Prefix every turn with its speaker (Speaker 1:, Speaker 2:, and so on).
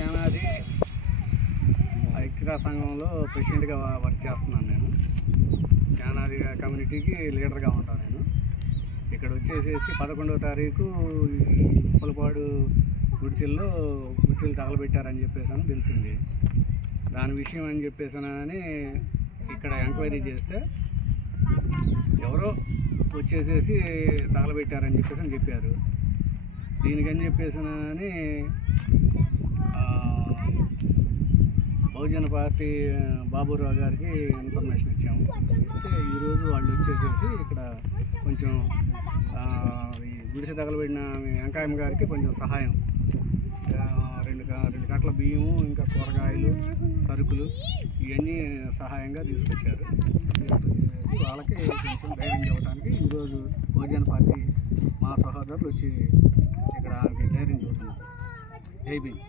Speaker 1: యానాది ఐక్యతా సంఘంలో ప్రెసిడెంట్గా వర్క్ చేస్తున్నాను నేను. యానాది కమ్యూనిటీకి లీడర్గా ఉంటాను నేను. ఇక్కడ వచ్చేసేసి పదకొండవ తారీఖు ముప్పలపాడు ఉప్పలపాడు గుడిసెల్లో గుడిసెలు తగలబెట్టారని చెప్పేసి అని తెలిసింది. దాని విషయం అని చెప్పేసానని ఇక్కడ ఎంక్వైరీ చేస్తే ఎవరో వచ్చేసేసి తగలబెట్టారని చెప్పేసి అని చెప్పారు. దీనికని చెప్పేసానని బహుజన పార్టీ బాబురావు గారికి ఇన్ఫర్మేషన్ ఇచ్చాము. ఇస్తే ఈరోజు వాళ్ళు వచ్చేసేసి ఇక్కడ కొంచెం ఈ గుడిసె తగలబడిన వెంకాయమ్మ గారికి కొంచెం సహాయం. రెండు రెండు గంటల బియ్యము ఇంకా కూరగాయలు సరుకులు ఇవన్నీ సహాయంగా తీసుకొచ్చారు. తీసుకొచ్చేసి వాళ్ళకి కొంచెం ధైర్యం ఇవ్వడానికి ఈరోజు బహుజన పార్టీ మా సహోదరులు వచ్చి ఇక్కడ ధైర్యం చూస్తున్నారు. జై భీమ్.